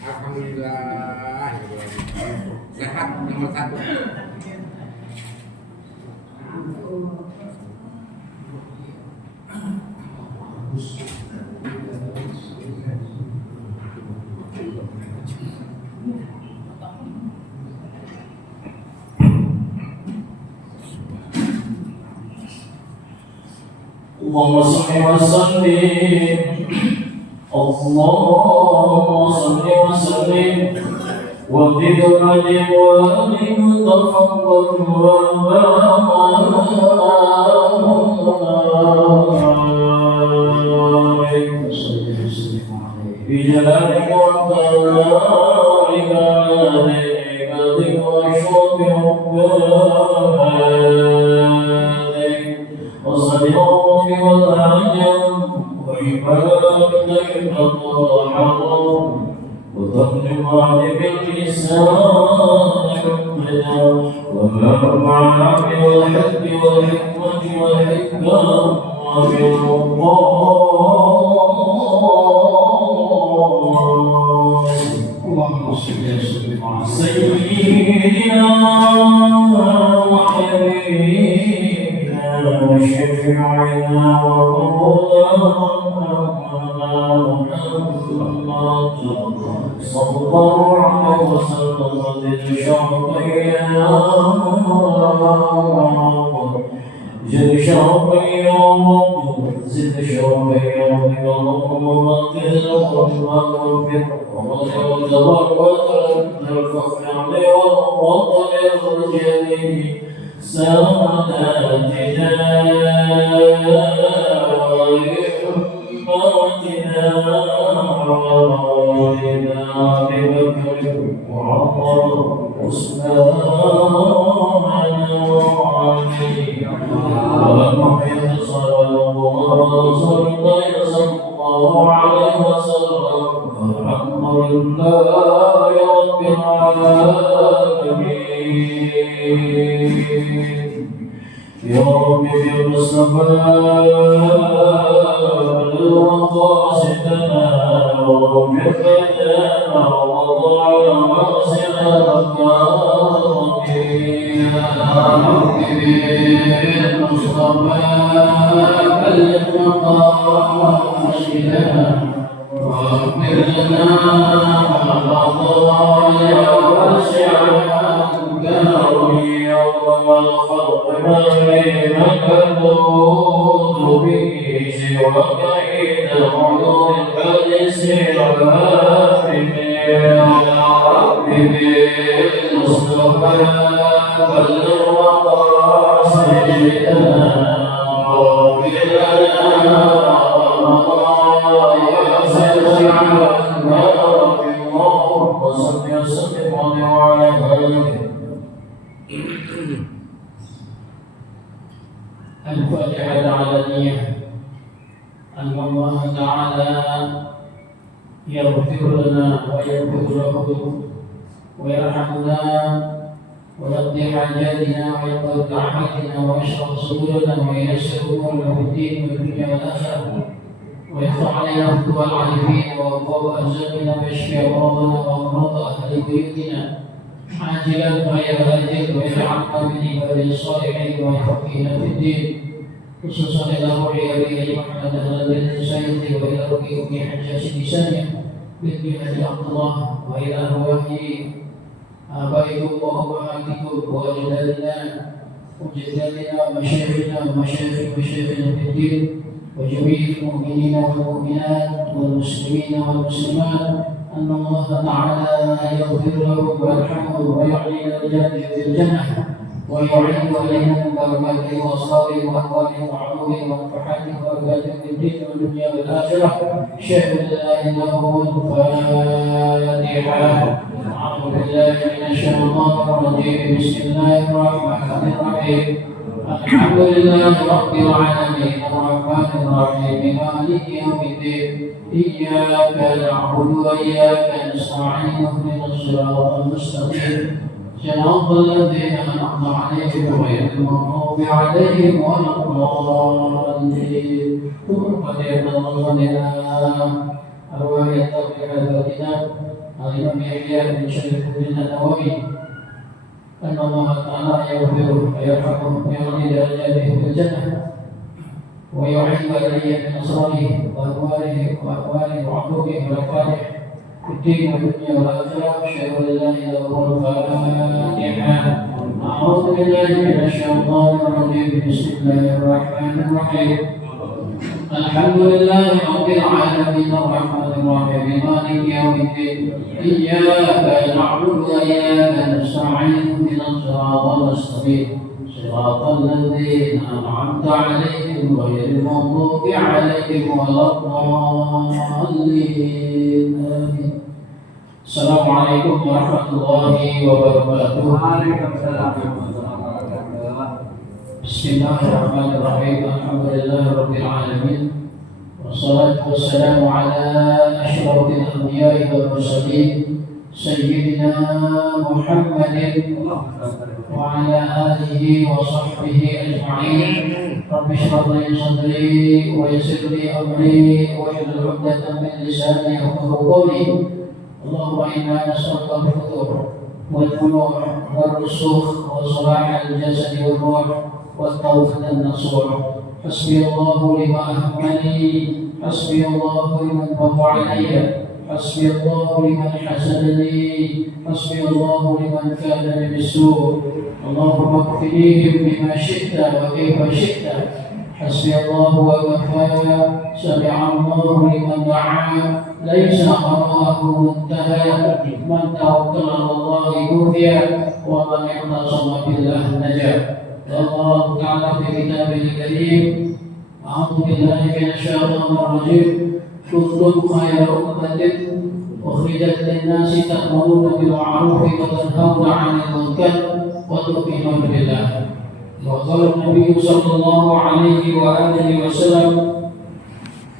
Alhamdulillah. Sehat nomor satu. اللهم صل وسلم وزد وعلم وأمن تفضل بجلالك وكرامك على عبادك واشرف عبادك وصدقك وتعجب وعبادك تطهر وتقدم عليك باللسان حجة وما مع العقل والحق والحكمة والحكمة اللهم صل وسلم على سيدنا وحبيبنا وشفيعنا ومولانا محمد صلى الله عليه وسلم زد شرفا يا رب زد شرفا يا رب اللهم اغفر واغفر وتبارك الفخر عليه وطلع الجليل ساداتنا وإخواتنا وعوالنا ببكر وعمر وعثمان وعلي ومحمد صلى الله عليه وسلم والحمد لله رب العالمين يا رب بالمصطفى وقاصدنا ووفقنا ووضع مقصدك يا رب بالمصطفى بلغ مقاصدنا واغفر لنا الخطايا واسع الكرم يوم الخلق ما بينك نور به سواك عيد حضور الحديث والآثم يا رب بالمصطفى بلغ مقاصدنا واغفر لنا الفاتحة العلنية أن الله تعالى يغفر لنا ويغفر لكم ويرحمنا ويقضي حاجاتنا ويقضي دعواتنا ويشرح صدورنا وييسر أمورنا في الدين والدنيا والآخرة ويفتح علينا فتوى العارفين وأبواب أرزاقنا ويشفي أمراضنا وأمراض أهل بيوتنا عاجلا غير آجل ويجعلنا من عباده الصالحين ويفقهنا في الدين خصوصا إلى روح أبي محمد أهل بن سيدي وإلى روح أم حجاج لسانه بنت أبي عبد الله وإلى أرواح آبائكم وأمهاتكم وأجدادنا وجداتنا ومشايخنا ومشايخ مشايخنا في الدين وجميع المؤمنين والمؤمنات والمسلمين والمسلمات أن الله تعالى يغفر لهم ويرحمهم ويعلي درجاتهم في الجنة ويعيد علينا من بركاته وأصحابه وأقواله وعلومه ونفحاته وبركاته في الدين والدنيا والآخرة شهد لا إله إلا هو الفاتحة أعوذ بالله من الشيطان الرجيم بسم الله الرحمن الرحيم الحمد لله رب العالمين الرحمن الرحيم مالك يوم الدين إياك نعبد وإياك نستعين اهدنا الصراط المستقيم صراط الذين أنعمت عليهم غير المغضوب عليهم ولا الضالين. ثم قد الله لنا أرواح في هذا الكتاب الإمام يحيى بن شريف النووي أن الله تعالى يغفره ويرحمه ويعلي درجاته في الجنة ويعيد عليه من أسراره وأمواله وعلومه وأفعاله في الدين والدنيا والآخرة. أشهد أن لا إله إلا الله. الفاتحة. أعوذ بالله من الشيطان الرجيم. بسم الله الرحمن الرحيم. الحمد لله رب العالمين الرحمن الرحيم مالك يوم الدين. إياك نعبد وإياك نستعين اهدنا الصراط المستقيم صراط الذين أنعمت عليهم غير المغضوب عليهم ولا الضالين. آمين. السلام عليكم ورحمة الله وبركاته. بسم الله الرحمن الرحيم. الحمد لله رب العالمين والصلاة والسلام على أشرف الأنبياء والمرسلين سيدنا محمد وعلى آله وصحبه أجمعين. رب اشرح لي صدري ويسر لي أمري واحلل عقدة من لساني يفقهوا قولي. اللهم إنا نسألك الفتوح والبلوغ والرسوخ وصلاح الجسد والروح والتوبة النصوح. حسبي الله لما أهمني، حسبي الله لمن بغى علي، حسبي الله لمن حسدني، حسبي الله لمن كادني بالسوء. اللهم اكفنيهم بما شئت وكيف شئت. حسبي الله وكفى. سمع الله لمن دعا، ليس وراءه منتهى. من توكل على الله كفي، ومن اعتصم بالله نجا. الله تعالى في كتابه الكريم: أعوذ بالله من الشيطان الرجيم. كنتم خير أمة أخرجت للناس تأمرون بالمعروف وتنهون عن المنكر وتؤمنون بالله. وقال النبي صلى الله عليه وآله وسلم: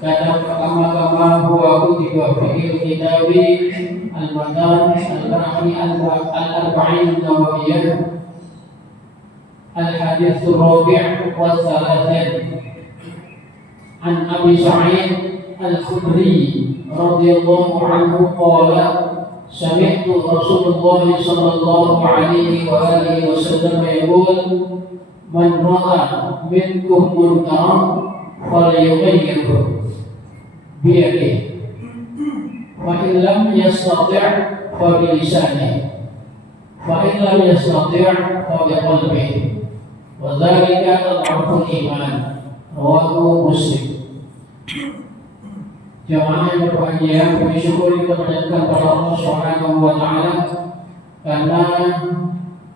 كما هو كتب في الكتاب الأربعين النووية. الحديث الرابع والثلاثين عن أبي سعيد الخدري رضي الله عنه قال: سمعت رسول الله صلى الله عليه وآله وسلم يقول: من رأى منكم منكرا فليغيره بيده، فإن لم يستطع فبلسانه، فإن لم يستطع فبقلبه، وذلك أضعف الإيمان. رواه Muslim. Jamaah yang berbahagia, kami syukur kita panjatkan kepada Allah Subhanahu wa Ta'ala karena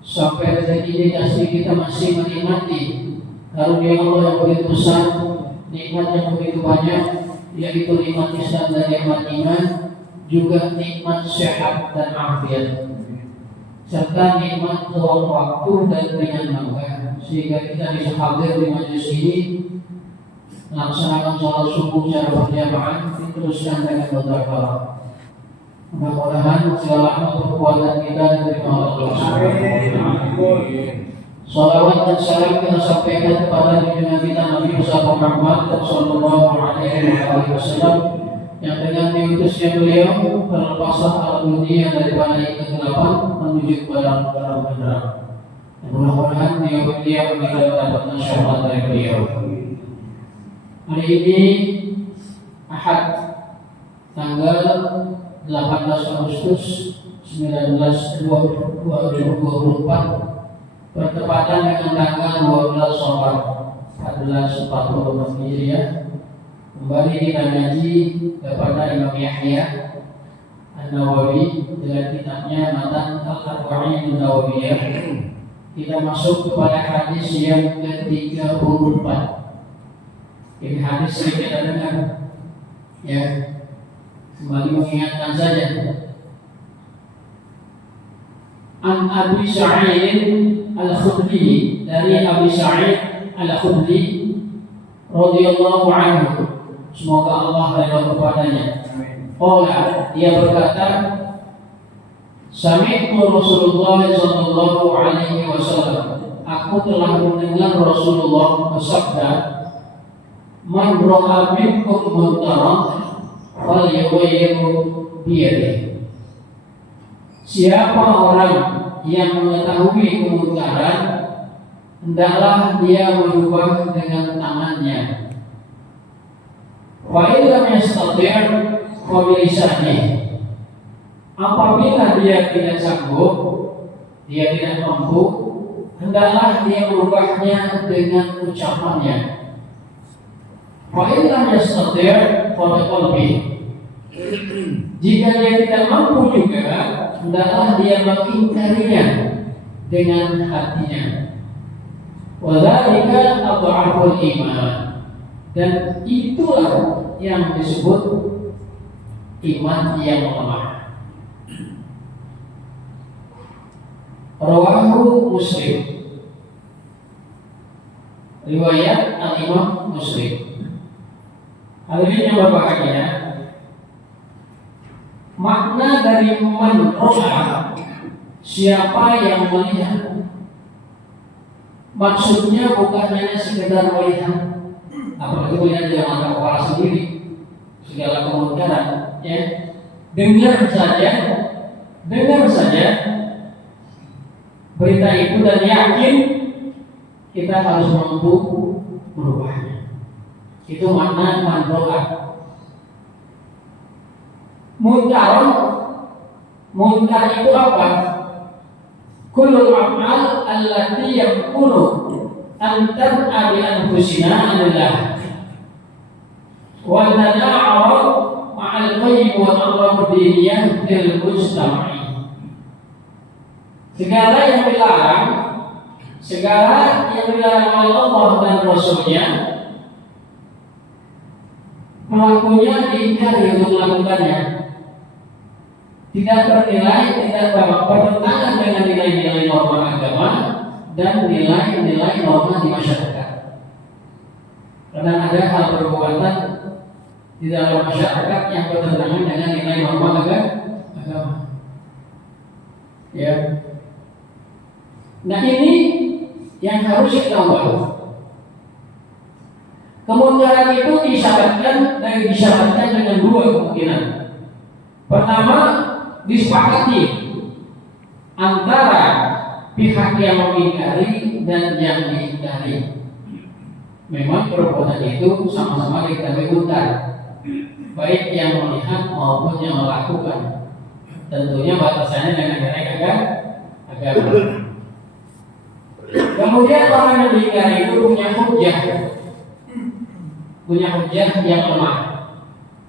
sampai detik ini kita masih menikmati karunia Allah yang begitu besar, nikmat yang begitu banyak, yaitu nikmat Islam dan nikmat iman, juga nikmat sehat dan afiat, serta nikmat luang waktu dan ringan makan, sehingga kita bisa hadir di majelis ini melaksanakan sholat subuh secara berjamaah, diteruskan dengan bertakbir. Mudah-mudahan segala amal perbuatan kita diterima oleh Allah. Salawat dan salam kita sampaikan kepada junjungan kita Nabi Muhammad sallallahu alaihi wasallam yang dengan diutusnya beliau terlepaslah alam dunia daripada kegelapan menuju kepada terang benderang. Mudah-mudahan dia mendapatkan syafaat dari beliau. Hari ini Ahad tanggal 18 Agustus 2024 bertepatan dengan tanggal 12 Safar 1446 Hijriah. Kembali kita ngaji kepada Imam Yahya An-Nawawi dengan kitabnya Matan Al-Arba'in An-Nawawiyah. Kita masuk kepada hadis yang ke-34. Ini hadis yang kita dengar, ya, kembali mengingatkan saja. An Abi Sa'id Al-Khudri, dari Abi Sa'id Al-Khudri radhiyallahu anhu, semoga Allah ridha kepadanya. Qala, dia berkata, Sami'tu Rasulullah sallallahu alaihi wasallam. Aku telah mendengar Rasulullah bersabda, "Man ra'a minkum munkaran falyughayyirhu biyadihi." Siapa orang yang mengetahui kemungkaran, hendaklah dia merubah dengan tangannya. Wa illam yastati' fa bilisanihi. Apabila dia tidak sanggup, dia tidak mampu, hendaklah dia merubahnya dengan ucapannya. Wa illam yastati' fa biqalbihi. Jika dia tidak mampu juga, hendaklah dia mengingkarinya dengan hatinya. Wa dzalika adhaful iman. Dan itulah yang disebut iman yang lemah. Rawahu Muslim. Riwayat Al-Imam Muslim. Hadirin yang berbahagia, makna dari man ra'a, siapa yang melihat, maksudnya bukan hanya sekedar melihat, apalagi melihat dengan mata kepala sendiri segala kemungkaran, ya. Dengar saja berita itu dan yakin kita harus mampu merubahnya. Itu makna man ra'a. Munkar itu apa? Kullul a'mal allati yakunu an tar'a bi anfusina lillah wa tana'arad ma'al qayyim wa amr diniyah fil mujtama'i. Segala yang dilarang oleh Allah dan Rasulnya, pelakunya diingkari untuk melakukannya, tidak bernilai, tidak bertentangan dengan nilai-nilai norma agama dan nilai-nilai norma di masyarakat. Karena ada hal perbuatan di dalam masyarakat yang bertentangan dengan nilai norma agama. Ya. Nah, ini yang harus kita tahu. Kemungkaran itu disyaratkan dengan dua kemungkinan. Pertama, disepakati antara pihak yang mengingkari dan yang diingkari. Memang perbuatan itu sama-sama diketahui munkar, baik yang melihat maupun yang melakukan. Tentunya batasannya dengan nilai agama. Kemudian orang yang diingkari itu punya hujah yang lemah,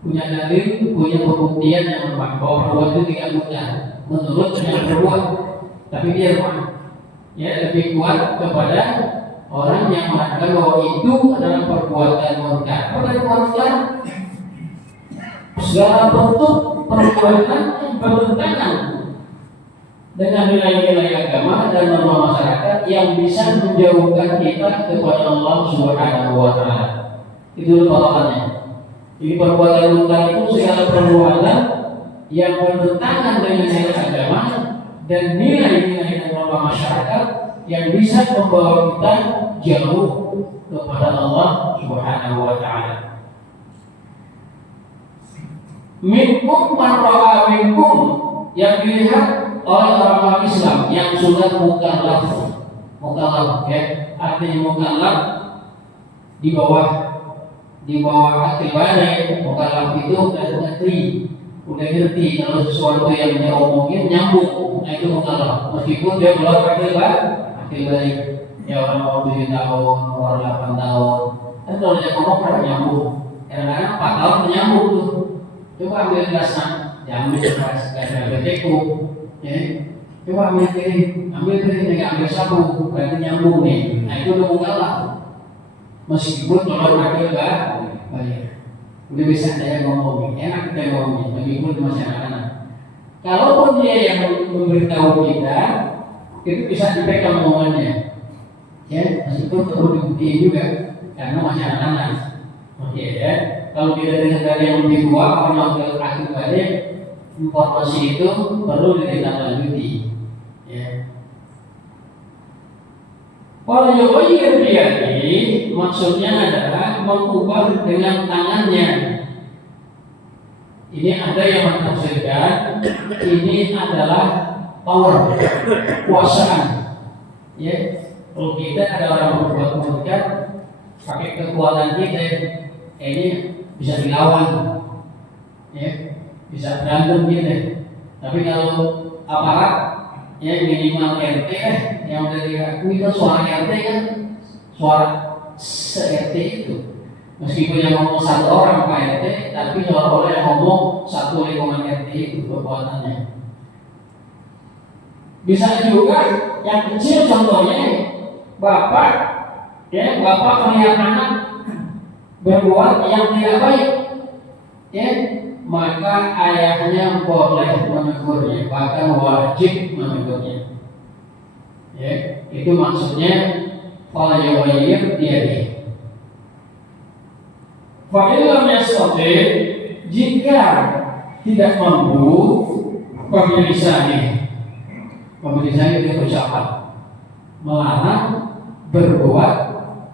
punya dalil, punya pembuktian yang lemah bahwa perbuatan itu tidak mudah menurut yang berbuat, tapi dia lemah. Ya, lebih kuat kepada orang yang mengatakan bahwa itu adalah perbuatan munkar. Perbuatan segala bentuk perbuatan bertentangan dengan nilai-nilai agama dan norma masyarakat yang bisa menjauhkan kita kepada Allah Subhanahu wa Ta'ala. Itu patokannya. Jadi perbuatan munkar itu segala perbuatan yang bertentangan dengan nilai agama dan nilai-nilai dan norma masyarakat yang bisa membawa kita jauh kepada Allah Subhanahu wa Ta'ala. Minkum man ra'a minkum, yang dilihat oleh orang-orang Islam yang sudah mukallaf, ya, artinya mukallaf di bawah akil balik. Mukallaf itu udah ngerti kalau sesuatu yang dia omongin nyambung, nah itu mukallaf, meskipun dia belum akil balik. Ya, orang 7 tahun, orang 8 tahun, kan kalau dia ngomong kan nyambung. Kadang-kadang 4 tahun nyambung tuh. Coba ambil gelasnya, diambil gelas beteku. Ya, coba ambil piring, nggak ambil sapu, berarti nyambung nih. Nah, itu udah mukallaf. Meskipun kalau akil banyak, udah bisa saya ngomong, enak kita ngomong, meskipun masih anak-anak. Kalaupun dia yang memberitahu kita, itu bisa dipegang omongannya. Ya, meskipun perlu dibuktiin juga, karena masih anak-anak. Oke, ya. Kalau dia dari yang lebih tua, orang akil balik, informasi itu perlu ditindaklanjuti. Ya. Kalau yughayir biyadihi maksudnya adalah mengubah dengan tangannya. Ini ada yang mentafsirkan ini adalah power, kekuasaan. Ya, kalau kita ada orang berbuat munkar pakai kekuatan kita, ini bisa dilawan, ya, bisa berantem kita. Tapi kalau aparat, ya minimal RT yang udah diakui kan suara RT kan suara se-RT itu. Meskipun yang ngomong satu orang Pak RT, tapi seolah-olah yang ngomong satu lingkungan RT itu kekuatannya. Bisa juga yang kecil contohnya bapak, ya bapak melihat anak berbuat yang tidak baik, ya maka ayahnya boleh menegurnya, bahkan wajib menegurnya. Ya, itu maksudnya fala yughayir biyadihi. Fa'ilam yastati, jika tidak mampu pemilisahnya itu ucapan melarang berbuat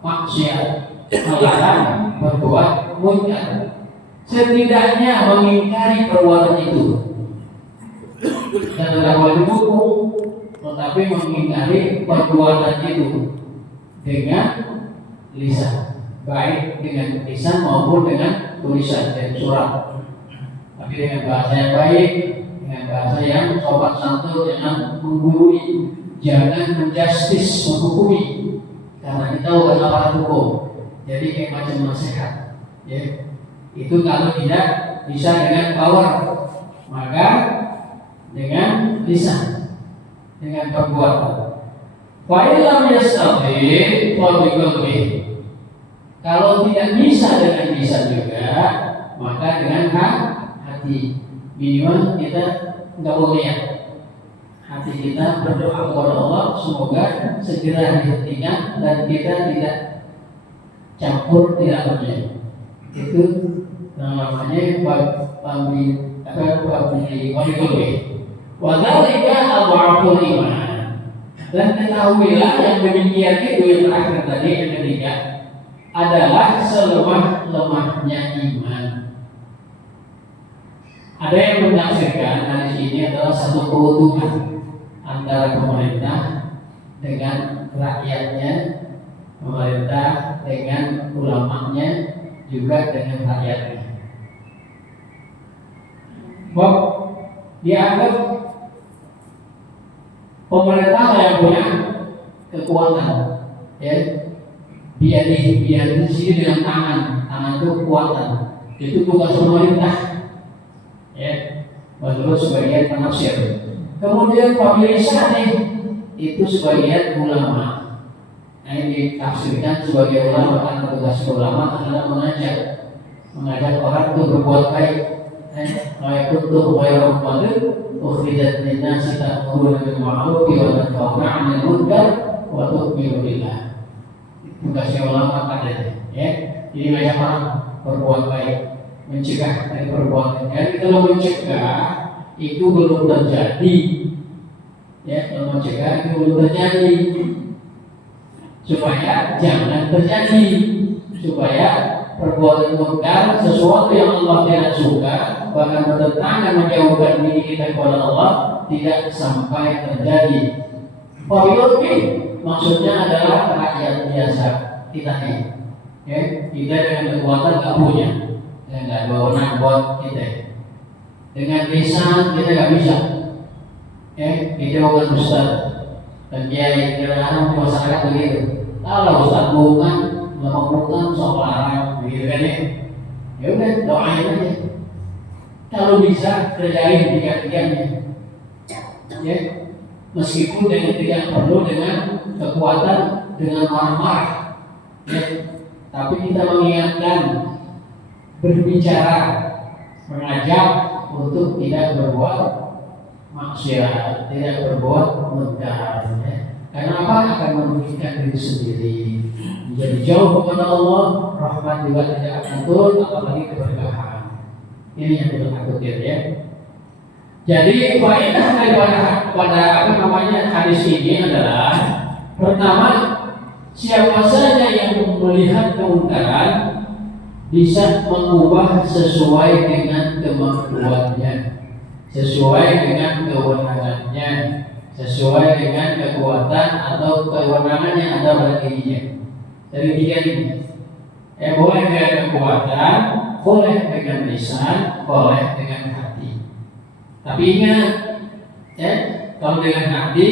maksiat, melarang berbuat munkar, setidaknya mengingkari perbuatan itu dan tidak boleh dihukum, tetapi mengingkari perbuatan itu dengan lisan, baik dengan lisan maupun dengan tulisan dan surat, tapi dengan bahasa yang baik, dengan bahasa yang sopan santun, jangan menggurui, jangan menjustis, menghukumi, karena kita bukan aparat hukum, jadi kayak macam nasihat, ya. Itu kalau tidak bisa dengan power, maka dengan lisan, dengan perbuatan. Fa'ilam yastati fa biqalbi. Kalau tidak bisa dengan lisan juga, maka dengan hati. Minimal kita nggak boleh ya. Hati kita berdoa kepada Allah semoga segera dihentikan dan kita tidak campur di dalamnya. Itu namanya pamri walikulli. Wadzalika adhaful iman. Dan ketahuilah yang demikian itu yang terakhir tadi yang ketiga adalah selemah-lemahnya iman. Ada yang menafsirkan hadis ini adalah satu keutuhan antara pemerintah dengan rakyatnya, pemerintah dengan ulamanya, juga dengan rakyatnya. Bob, dianggap pemerintah yang punya kekuatan, ya. Biar di sini dengan tangan itu kekuatan. Itu bukan pemerintah, ya. Menurut sebagian penafsir. Kemudian pemilisah itu sebagian ulama. Nah, ini ditafsirkan sebagai ulama, kan tugas ulama adalah mengajak orang untuk berbuat baik. Untuk bayar umat ukhrijat linnasi ta'muruna bil ma'ruf wa tanhauna 'anil munkar wa tu'minu billah. Tugasnya ulama ada, ya. Jadi mengajak orang berbuat baik, mencegah dari perbuatan. Jadi kalau mencegah itu belum terjadi, ya. Kalau mencegah itu belum terjadi, supaya jangan terjadi, supaya perbuatan munkar, sesuatu yang Allah tidak suka, bahkan bertentangan menjauhkan diri kita kepada Allah, tidak sampai terjadi. Wabillahi maksudnya adalah rakyat biasa kita ini, ya. Kita dengan kekuatan tak punya, dan nggak ada wewenang buat kita. Dengan lisan kita nggak bisa, ya. Kita bukan ustaz dan kiai, kadang-kadang masyarakat begitu. Kalau ustaz bukan sok larang, begitu kan ya? Ya udah doain aja. Kalau bisa kerjain tiga-tiganya, ya. Meskipun dengan tidak perlu dengan kekuatan, dengan marah-marah, ya. Tapi kita mengingatkan, berbicara, mengajak untuk tidak berbuat maksiat, tidak berbuat munkar, ya. Karena apa? Akan merugikan diri sendiri. Jadi jauh kepada Allah, rahmat juga tidak akan turun, apalagi keberkahan. Ini yang kita takutin, ya. Jadi faedah pada apa namanya hadis ini adalah pertama, siapa saja yang melihat kemungkaran bisa mengubah sesuai dengan kemampuannya, sesuai dengan kewenangannya, sesuai dengan kekuatan atau kewenangan yang ada pada dirinya. Dari tiga ini, boleh dengan kekuatan, boleh dengan lisan, boleh dengan hati. Tapi ingat, kalau dengan hati,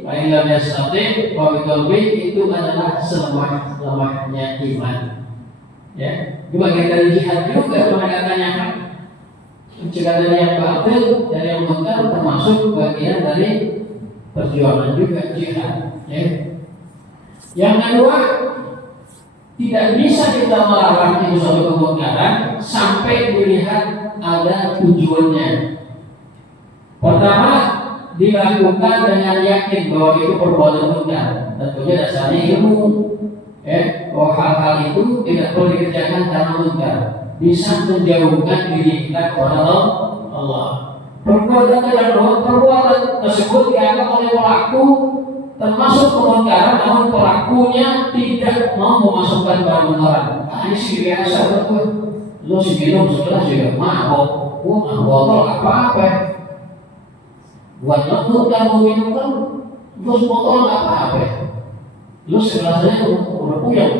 paling yastati wa biqalbi itu adalah selemah-lemahnya iman. Itu bagian dari jihad juga penegakannya hak. Mencegah yang batil dari yang munkar termasuk bagian dari perjuangan juga jihad. Yang kedua, tidak bisa kita melarang itu suatu kemungkaran sampai melihat ada tujuannya. Pertama, dilakukan dengan yakin bahwa itu perbuatan munkar. Tentunya dasarnya ilmu. Bahwa hal-hal itu tidak perlu dikerjakan karena munkar, bisa menjauhkan diri kita kepada Allah. Perbuatan tersebut dianggap oleh pelaku termasuk kemungkaran, namun pelakunya tidak mau memasukkan kemungkaran. Ini sih biasa betul. Lo si minum setelah juga mabok, botol apa-apa. Buat lo kamu minum kan, terus botol apa-apa. Lu sebenarnya udah puyeng,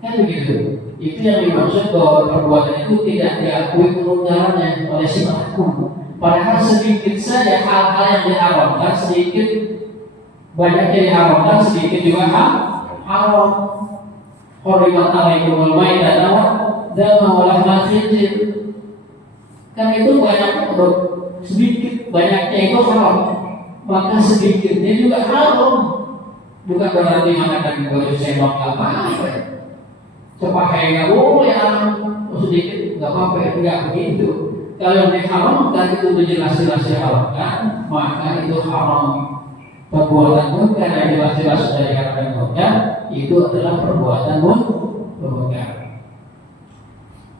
kan begitu. Itu yang dimaksud bahwa perbuatan itu tidak diakui kemungkarannya oleh si pelaku. Padahal sedikit saja hal-hal yang diharamkan, sedikit banyak yang diharamkan, sedikit juga haram. Hurimat alaikumul maidah dan walahmal khinzir. Kan itu banyak, sedikit banyaknya itu haram, maka sedikitnya juga haram. Bukan berarti makan daging baju sendok apa-apa. Sepakai nggak boleh, sedikit nggak apa-apa, nggak begitu. Kalau yang diharamkan itu jelas-jelas diharamkan, maka itu haram. Perbuatan munkar yang jelas-jelas dari haram munkar itu adalah perbuatan munkar.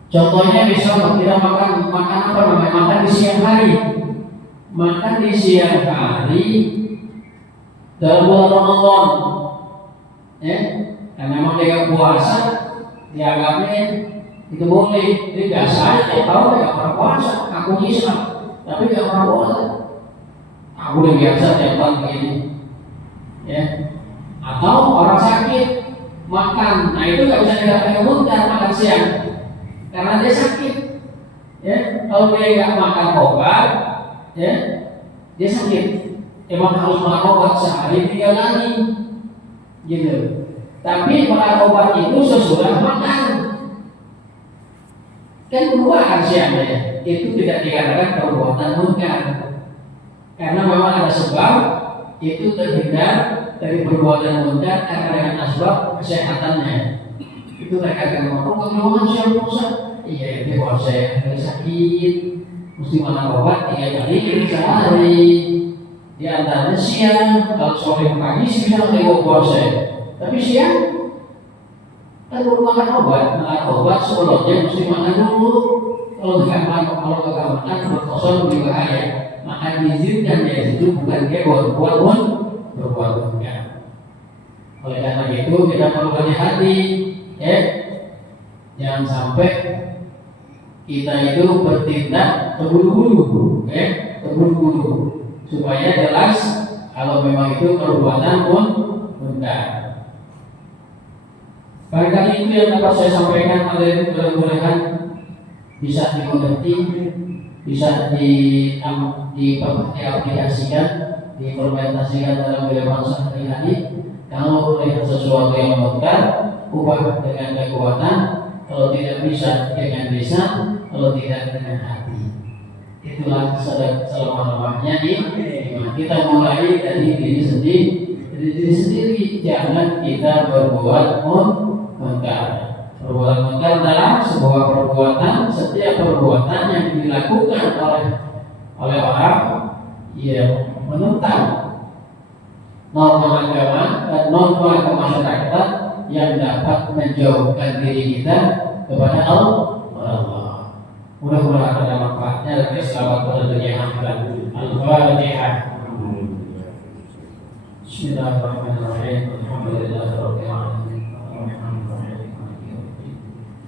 Contohnya misalnya kita makan apa namanya, makan di siang hari, dalam bulan Ramadan, karena memang dia puasa, dianggapnya itu boleh. Jadi biasa aja, dia tahu dia pernah puasa, aku Islam, tapi dia pernah puasa. Aku udah biasa tiap tahun begini, Atau orang sakit makan, nah itu nggak bisa dikatakan munkar makan siang, karena dia sakit. Kalau dia nggak makan obat, dia sakit. Emang harus makan obat sehari 3 kali, gitu. Tapi makan obat itu sesudah makan, kan keluar siangnya, itu tidak dikatakan perbuatan munkar, karena memang ada sebab itu terhindar dari perbuatan munkar karena dengan asbab kesehatannya. Itu mereka akan ngomong, kalau siang puasa, iya itu kalau saya sakit, mesti makan obat 3 kali sehari. Di antaranya siang, kalau sore pagi bisa lewat puasa. Tapi siang kan baru makan obat sebelumnya mesti makan dulu. Kalau nggak makan berkosong lebih bahaya. Maka diizinkan ya itu bukan dia berbuat munkar. Oleh karena itu kita perlu hati-hati, jangan sampai kita itu bertindak terburu-buru, supaya jelas kalau memang itu perbuatan munkar. Barangkali itu yang dapat saya sampaikan, mudah-mudahan bisa dimengerti, bisa diaplikasikan, diimplementasikan dalam kehidupan sehari-hari. Kalau melihat sesuatu yang munkar, ubah dengan kekuatan. Kalau tidak bisa dengan lisan, kalau tidak dengan hati. Itulah selemah-lemahnya iman. Kita mulai dari diri sendiri. Jangan kita berbuat munkar. Perbuatan munkar adalah sebuah perbuatan. Setiap perbuatan yang dilakukan oleh orang yang menentang norma agama dan norma kemasyarakatan yang dapat menjauhkan diri kita kepada Allah. Mudah-mudahan ada manfaatnya dan selamat pada dunia akhirat. Al-Fatihah. Bismillahirrahmanirrahim. Alhamdulillahirabbil alamin. Arrahmanirrahim.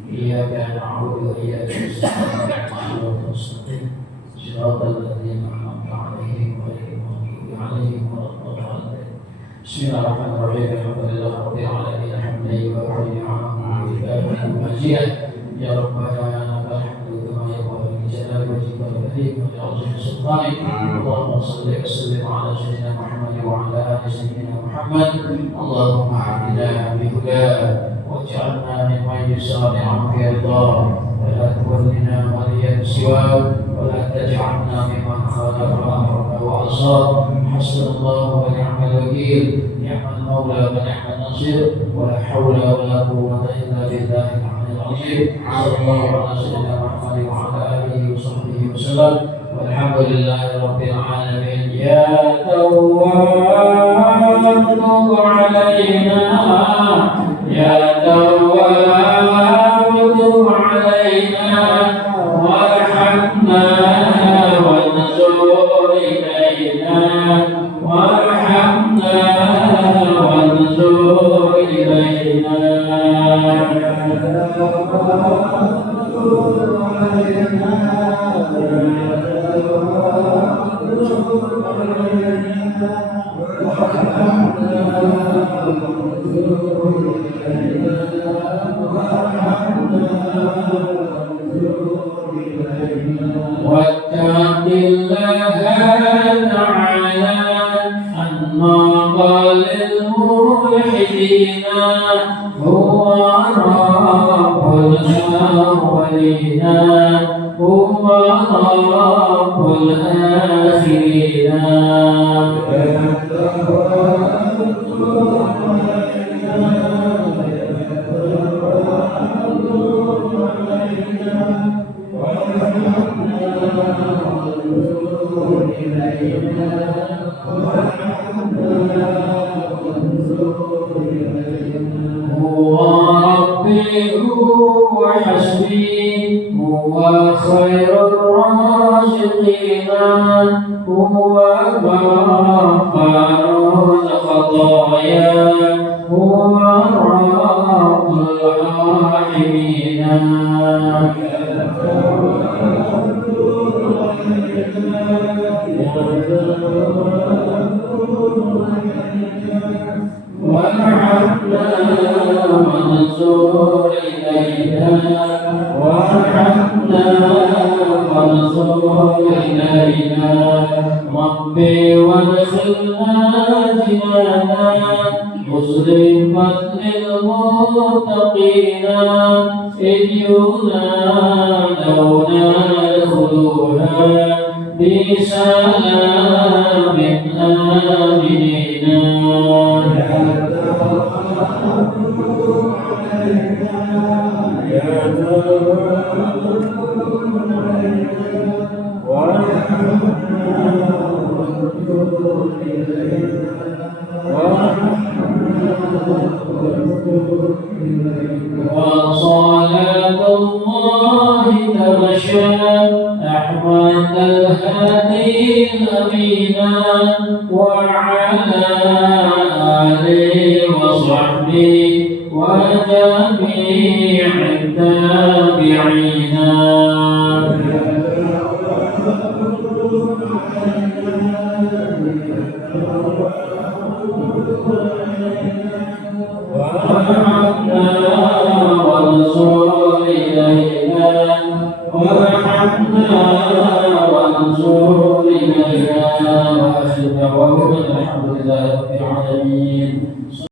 Iyyaka na'budu wa iyyaka nasta'in. Shiratal ladzina an'amta 'alaihim ghairil maghdubi 'alaihim waladdallin. Bismillahirrahmanirrahim. Alhamdulillahirabbil alamin. Hamdan yuwaffi ni'amahu wa yukafi mazidah. Ya Rabbana وعظيم سلطانك اللهم صل وسلم على سيدنا محمد وعلى ال سيدنا محمد اللهم اهدنا بهداه واجعلنا ممن يسارع في رضاه ولا تولنا وليا سواه ولا تجعلنا ممن خالف امرك وعصاه حسبنا الله ونعم الوكيل نعم المولى ونعم النصير ولا حول ولا قوه الا بالله العلي العظيم صلى الله على سيدنا محمد وعلى اله وصحبه وسلم والحمد لله رب العالمين. يا تواب تب علينا يا تواب تب علينا وارحمنا وانصر إلينا وارحمنا وانصر إلينا واتق الله تعالى عما قال الملحدين هو رب الأولين هو رب الآخرين هو ربي هو حسبي هو خير الرازقين هو غفار الخطايا هو رب الراحمين وارحمنا وانصر إلينا وارحمنا وانصر إلينا ربي وادخلنا جنانا مسلما للمتقين إذ ينادون ادخلوها بسلام آمنين وصلاة الله تغشى أحمد الهادي الأمين وعلى آله وصحبه وجميع التابعين وارحمنا وانصر إلينا وارحمنا وانصر إلينا وأخذ دعوانا الحمد لله رب العالمين.